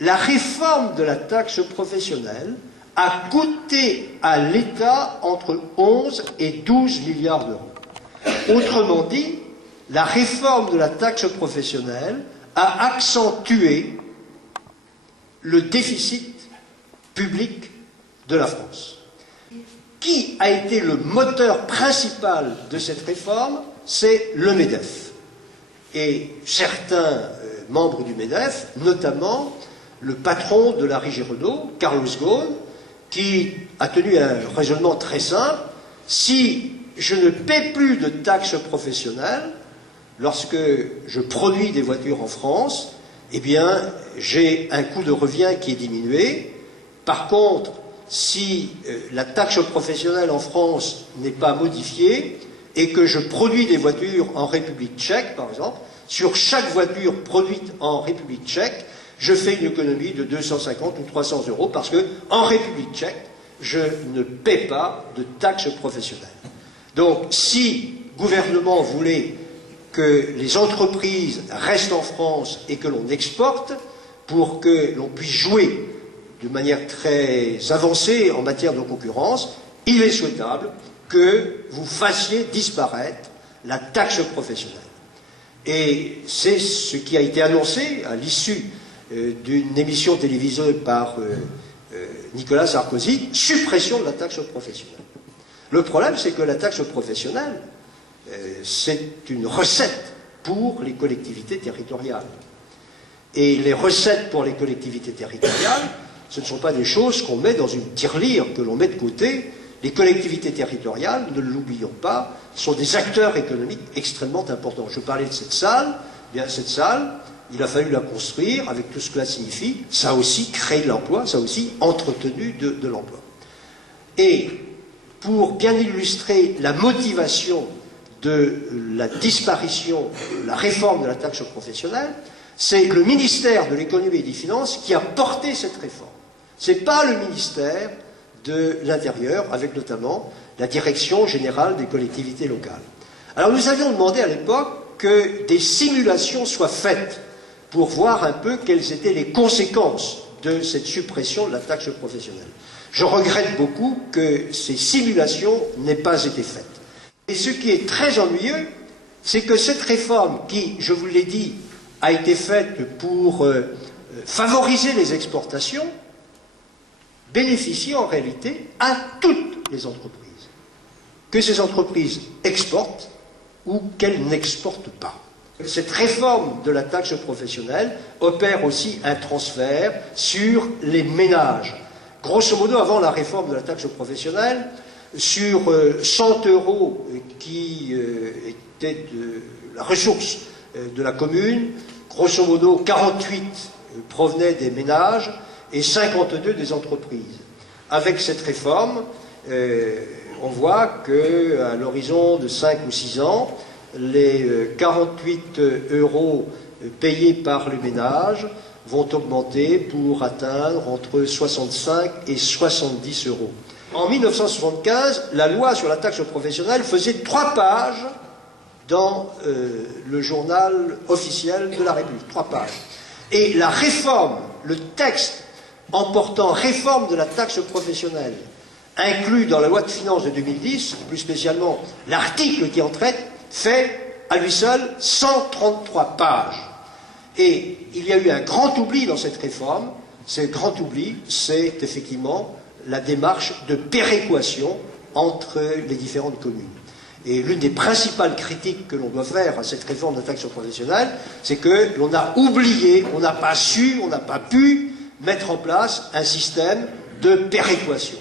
la réforme de la taxe professionnelle a coûté à l'État entre 11 et 12 milliards d'euros. Autrement dit, la réforme de la taxe professionnelle a accentué le déficit public de la France. Qui a été le moteur principal de cette réforme? C'est le MEDEF. Et certains membres du MEDEF, notamment le patron de la Régie Renault, Carlos Ghosn, qui a tenu un raisonnement très simple: si je ne paie plus de taxes professionnelles lorsque je produis des voitures en France, eh bien, j'ai un coût de revient qui est diminué. Par contre, si la taxe professionnelle en France n'est pas modifiée et que je produis des voitures en République tchèque, par exemple, sur chaque voiture produite en République tchèque, je fais une économie de 250 ou 300 euros parce que, en République tchèque, je ne paie pas de taxes professionnelles. Donc, si le gouvernement voulait que les entreprises restent en France et que l'on exporte, pour que l'on puisse jouer de manière très avancée en matière de concurrence, il est souhaitable que vous fassiez disparaître la taxe professionnelle. Et c'est ce qui a été annoncé à l'issue d'une émission télévisée par Nicolas Sarkozy: suppression de la taxe professionnelle. Le problème, c'est que la taxe professionnelle, c'est une recette pour les collectivités territoriales. Et les recettes pour les collectivités territoriales, ce ne sont pas des choses qu'on met dans une tirelire, que l'on met de côté. Les collectivités territoriales, ne l'oublions pas, sont des acteurs économiques extrêmement importants. Je parlais de cette salle. Eh bien, cette salle, il a fallu la construire avec tout ce que cela signifie. Ça a aussi créé de l'emploi, ça a aussi entretenu de l'emploi. Et pour bien illustrer la motivation de la disparition, de la réforme de la taxe professionnelle, c'est le ministère de l'économie et des finances qui a porté cette réforme. Ce n'est pas le ministère de l'Intérieur, avec notamment la Direction générale des collectivités locales. Alors nous avions demandé à l'époque que des simulations soient faites pour voir un peu quelles étaient les conséquences de cette suppression de la taxe professionnelle. Je regrette beaucoup que ces simulations n'aient pas été faites. Et ce qui est très ennuyeux, c'est que cette réforme qui, je vous l'ai dit, a été faite pour favoriser les exportations, bénéficie en réalité à toutes les entreprises. Que ces entreprises exportent ou qu'elles n'exportent pas. Cette réforme de la taxe professionnelle opère aussi un transfert sur les ménages. Grosso modo, avant la réforme de la taxe professionnelle, sur 100 euros qui étaient la ressource de la commune, grosso modo 48 provenaient des ménages et 52 des entreprises. Avec cette réforme, on voit qu'à l'horizon de 5 ou 6 ans, les 48 euros payés par les ménages vont augmenter pour atteindre entre 65 et 70 euros. En 1975, la loi sur la taxe professionnelle faisait 3 pages dans le journal officiel de la République. 3 pages. Et la réforme, le texte emportant réforme de la taxe professionnelle, inclus dans la loi de finances de 2010, plus spécialement l'article qui en traite, fait à lui seul 133 pages. Et il y a eu un grand oubli dans cette réforme. Ce grand oubli, c'est effectivement la démarche de péréquation entre les différentes communes. Et l'une des principales critiques que l'on doit faire à cette réforme de la taxe professionnelle, c'est que l'on a oublié, on n'a pas su, on n'a pas pu mettre en place un système de péréquation.